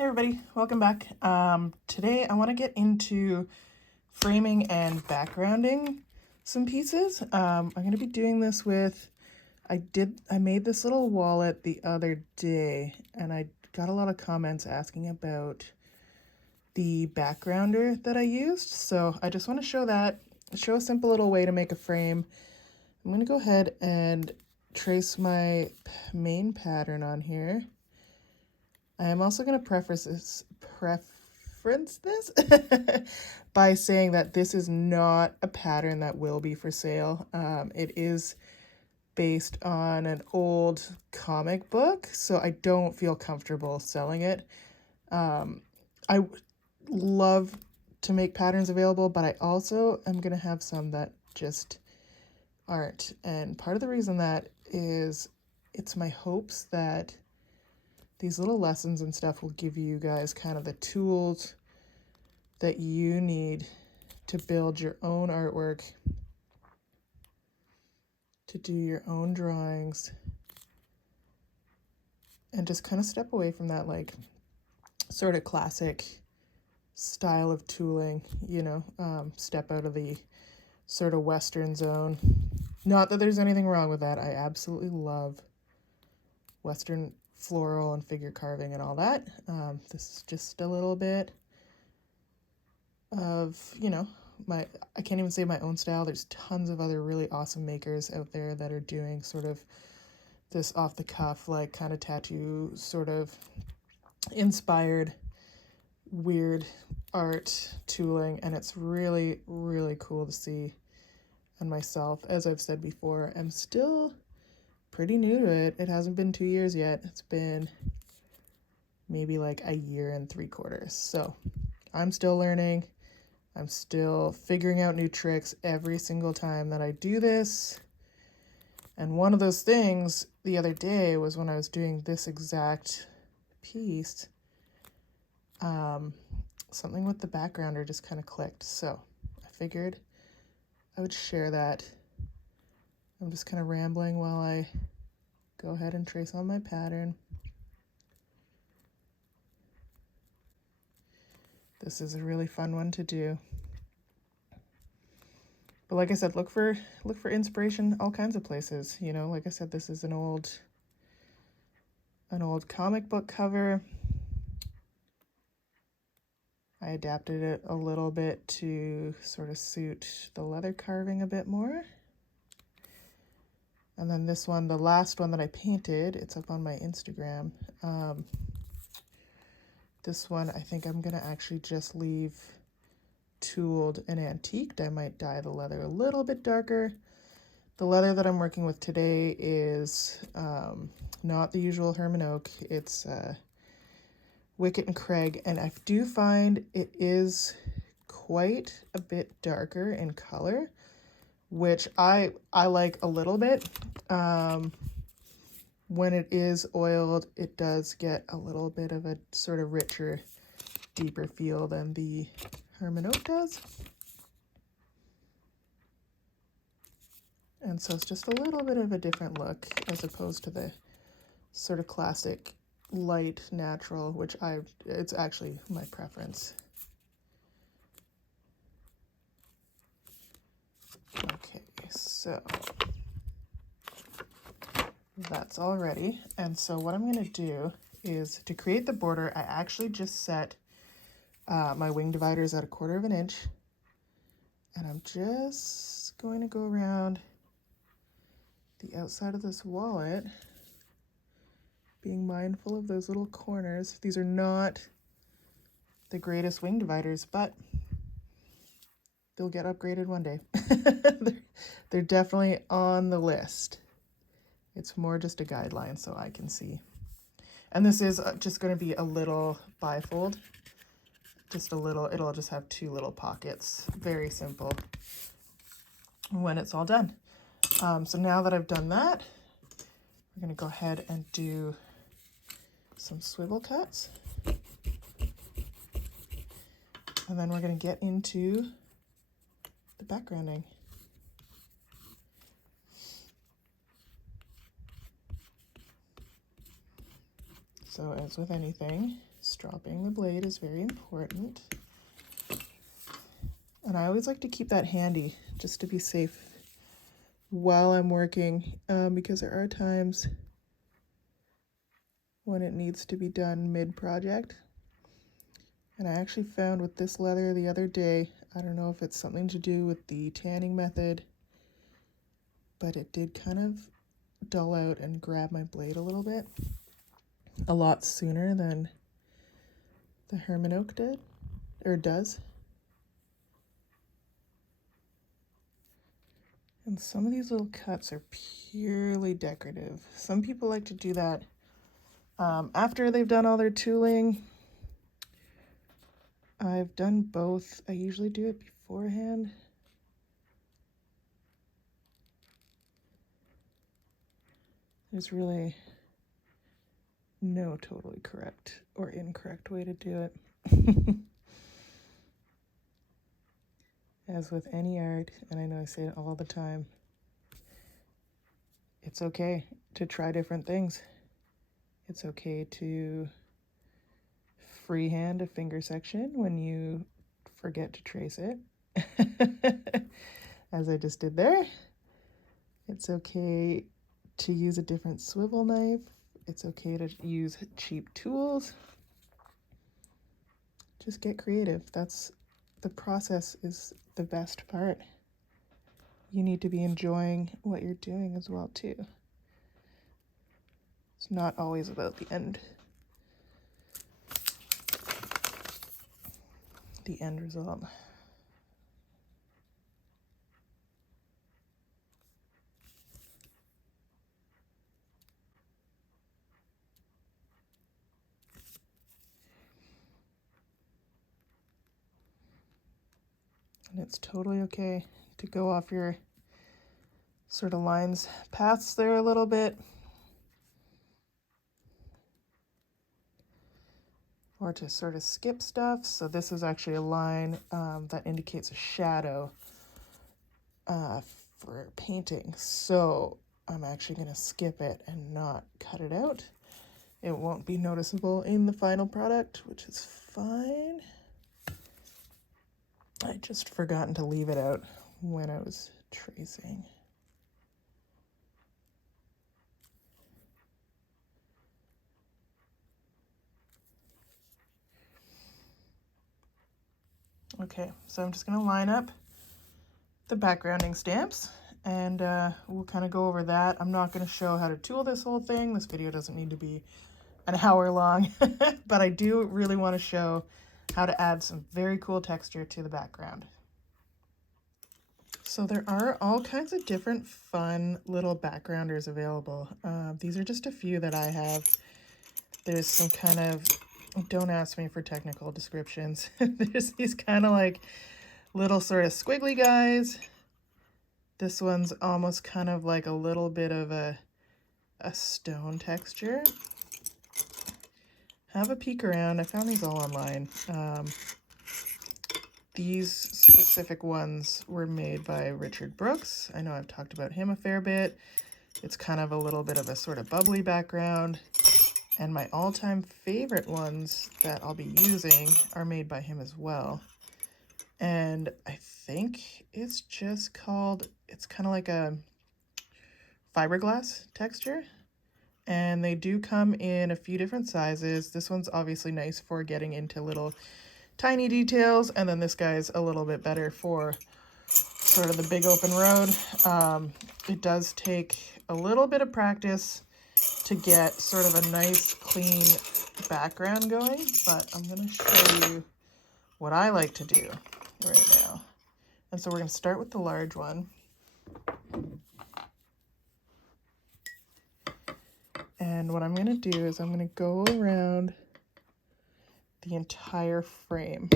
Hey everybody, welcome back. Today I want to get into framing and backgrounding some pieces. I'm going to be doing this with, I made this little wallet the other day and I got a lot of comments asking about the backgrounder that I used. So I just want to show a simple little way to make a frame. I'm going to go ahead and trace my main pattern on here. I am also going to preference this by saying that this is not a pattern that will be for sale. It is based on an old comic book, so I don't feel comfortable selling it. I love to make patterns available, but I also am going to have some that just aren't. And part of the reason that is it's my hopes that these little lessons and stuff will give you guys kind of the tools that you need to build your own artwork, to do your own drawings, and just kind of step away from that like sort of classic style of tooling, step out of the sort of Western zone. Not that there's anything wrong with that. I absolutely love Western floral and figure carving and all that. This is just a little bit of, I can't even say my own style. There's tons of other really awesome makers out there that are doing sort of this off the cuff, like kind of tattoo sort of inspired weird art tooling. And it's really, really cool to see. And myself, as I've said before, I'm still pretty new to it. It hasn't been 2 years yet. It's been maybe like a year and 3/4. So I'm still learning. I'm still figuring out new tricks every single time that I do this. And one of those things the other day was when I was doing this exact piece, something with the backgrounder just kind of clicked. So I figured I would share that. I'm just kind of rambling while I go ahead and trace on my pattern. This is a really fun one to do. But like I said, look for inspiration all kinds of places. Like I said, this is an old comic book cover. I adapted it a little bit to sort of suit the leather carving a bit more. And then this one, the last one that I painted, it's up on my Instagram. This one, I think I'm gonna actually just leave tooled and antiqued. I might dye the leather a little bit darker. The leather that I'm working with today is not the usual Herman Oak. It's Wicket and Craig, and I do find it is quite a bit darker in color, which I like a little bit. When it is oiled, it does get a little bit of a sort of richer, deeper feel than the Herman Oak does. And so it's just a little bit of a different look as opposed to the sort of classic light natural, which it's actually my preference. Okay, so that's all ready. And so what I'm going to do is to create the border, I actually just set my wing dividers at 1/4 inch. And I'm just going to go around the outside of this wallet, being mindful of those little corners. These are not the greatest wing dividers, but they'll get upgraded one day. They're definitely on the list. It's more just a guideline so I can see. And this is just going to be a little bifold. Just a little, it'll just have 2 little pockets. Very simple when it's all done. So now that I've done that, we're going to go ahead and do some swivel cuts. And then we're going to get into the backgrounding. So as with anything, Stropping the blade is very important. And I always like to keep that handy just to be safe while I'm working, because there are times when it needs to be done mid-project. And I actually found with this leather the other day, I don't know if it's something to do with the tanning method, but it did kind of dull out and grab my blade a little bit, a lot sooner than the Herman Oak did, or does. And some of these little cuts are purely decorative. Some people like to do that after they've done all their tooling. I've done both. I usually do it beforehand. There's really no totally correct or incorrect way to do it. As with any art, and I know I say it all the time, it's okay to try different things. It's okay to freehand a finger section when you forget to trace it, as I just did there. It's okay to use a different swivel knife. It's okay to use cheap tools. Just get creative. That's the process, is the best part. You need to be enjoying what you're doing as well too. It's not always about the end result. And it's totally okay to go off your sort of lines paths there a little bit, or to sort of skip stuff. So this is actually a line that indicates a shadow for painting. So I'm actually going to skip it and not cut it out. It won't be noticeable in the final product, which is fine. I just forgotten to leave it out when I was tracing. Okay, so I'm just going to line up the backgrounding stamps, and we'll kind of go over that. I'm not going to show how to tool this whole thing. This video doesn't need to be an hour long, but I do really want to show how to add some very cool texture to the background. So there are all kinds of different fun little backgrounders available. These are just a few that I have. There's some kind of, don't ask me for technical descriptions. There's these kind of like little sort of squiggly guys. This one's almost kind of like a little bit of a stone texture. Have a peek around. I found these all online. These specific ones were made by Richard Brooks. I know I've talked about him a fair bit. It's kind of a little bit of a sort of bubbly background. And my all-time favorite ones that I'll be using are made by him as well. And I think it's just called, it's kind of like a fiberglass texture. And they do come in a few different sizes. This one's obviously nice for getting into little tiny details, and then this guy's a little bit better for sort of the big open road. It does take a little bit of practice to get sort of a nice clean background going, but I'm going to show you what I like to do right now. And so we're going to start with the large one. And what I'm going to do is I'm going to go around the entire frame,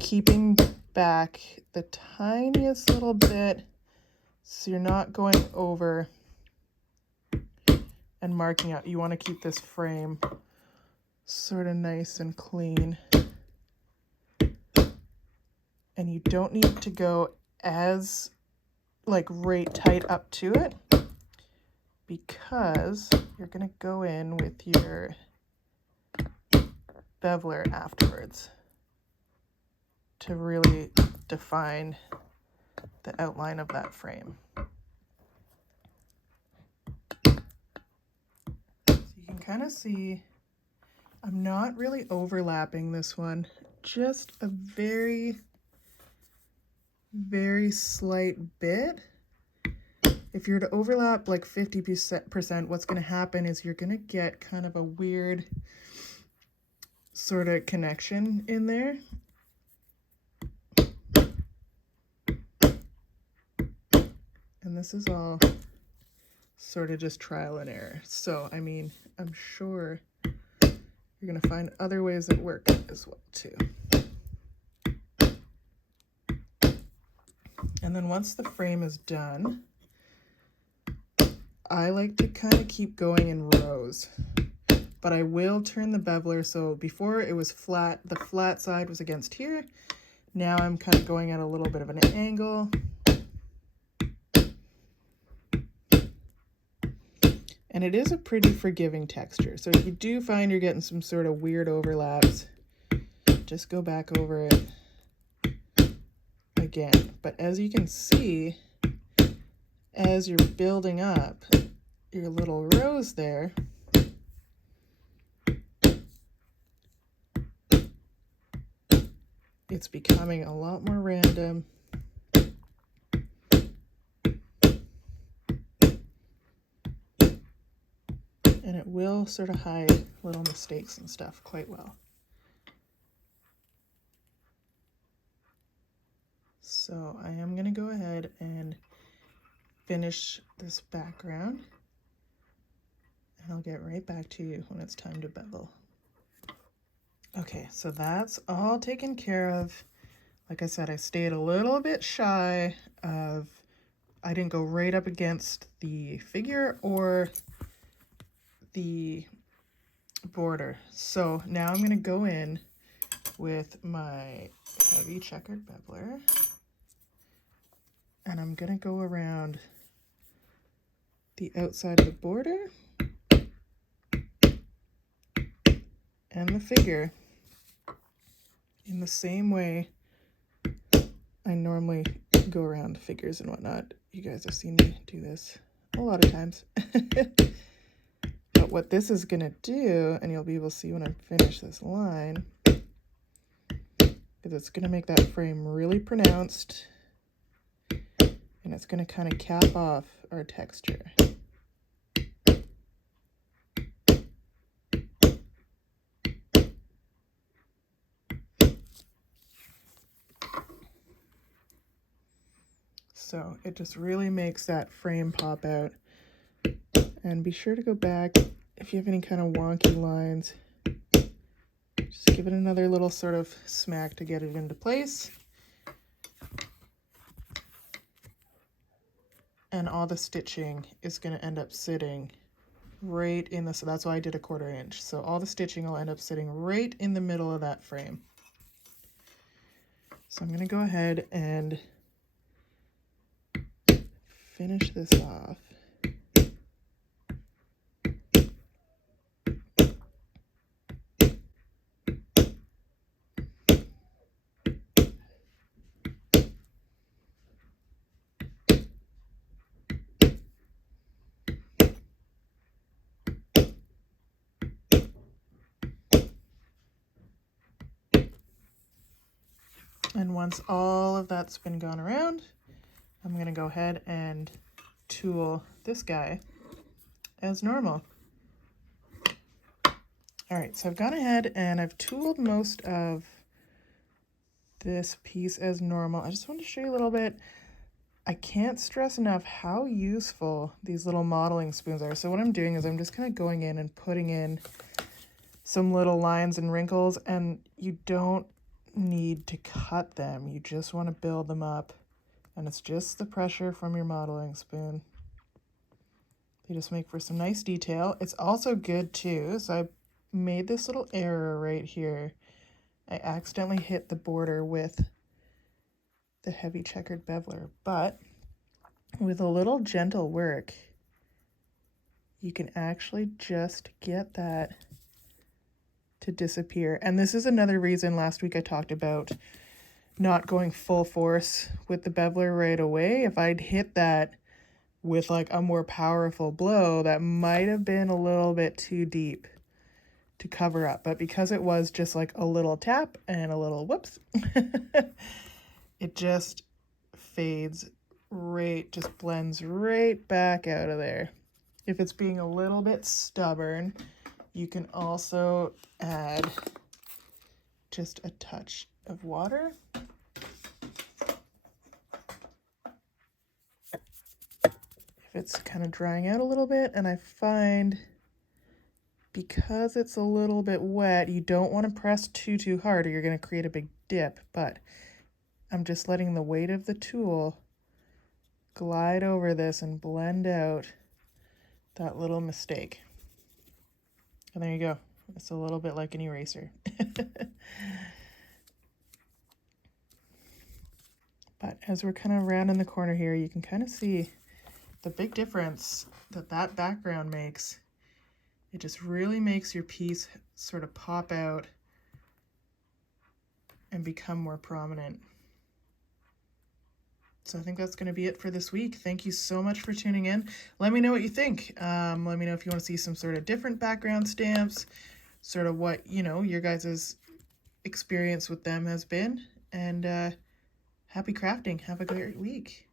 keeping back the tiniest little bit so you're not going over and marking out. You want to keep this frame sort of nice and clean. And you don't need to go as like right tight up to it, because you're going to go in with your beveler afterwards to really define the outline of that frame. So you can kind of see I'm not really overlapping this one, just a very, very slight bit. If you're to overlap like 50%, what's going to happen is you're going to get kind of a weird sort of connection in there. And this is all sort of just trial and error. So, I mean, I'm sure you're going to find other ways that work as well, too. And then once the frame is done, I like to kind of keep going in rows, but I will turn the beveler. So before it was flat, the flat side was against here. Now I'm kind of going at a little bit of an angle. And it is a pretty forgiving texture. So if you do find you're getting some sort of weird overlaps, just go back over it again. But as you can see, as you're building up your little rows there, it's becoming a lot more random. And it will sort of hide little mistakes and stuff quite well. So I am going to go ahead and finish this background, and I'll get right back to you when it's time to bevel. Okay, so that's all taken care of. Like I said, I stayed a little bit shy of, I didn't go right up against the figure or the border. So now I'm going to go in with my heavy checkered beveler, and I'm going to go around the outside of the border and the figure in the same way I normally go around figures and whatnot. You guys have seen me do this a lot of times. But what this is going to do, and you'll be able to see when I finish this line, is it's going to make that frame really pronounced, and it's going to kind of cap off our texture. So it just really makes that frame pop out. And be sure to go back if you have any kind of wonky lines. Just give it another little sort of smack to get it into place. And all the stitching is going to end up sitting right in the, so that's why I did a 1/4 inch. So all the stitching will end up sitting right in the middle of that frame. So I'm going to go ahead and finish this off. And once all of that's been gone around, I'm going to go ahead and tool this guy as normal. All right, so I've gone ahead and I've tooled most of this piece as normal. I just want to show you a little bit. I can't stress enough how useful these little modeling spoons are. So what I'm doing is I'm just kind of going in and putting in some little lines and wrinkles, and you don't need to cut them. You just want to build them up, and it's just the pressure from your modeling spoon. They just make for some nice detail. It's also good too, so I made this little error right here. I accidentally hit the border with the heavy checkered beveler, but with a little gentle work, you can actually just get that to disappear. And this is another reason last week I talked about not going full force with the beveler right away. If I'd hit that with like a more powerful blow, that might have been a little bit too deep to cover up. But because it was just like a little tap and a little whoops, it just fades right, just blends right back out of there. If it's being a little bit stubborn, you can also add just a touch of water. If it's kind of drying out a little bit, and I find because it's a little bit wet, you don't want to press too hard or you're going to create a big dip, but I'm just letting the weight of the tool glide over this and blend out that little mistake. And there you go. It's a little bit like an eraser. But as we're kind of rounding the corner here, you can kind of see the big difference that that background makes. It just really makes your piece sort of pop out and become more prominent. So I think that's going to be it for this week. Thank you so much for tuning in. Let me know what you think. Let me know if you want to see some sort of different background stamps, sort of what, you know, your guys' experience with them has been. And happy crafting. Have a great week.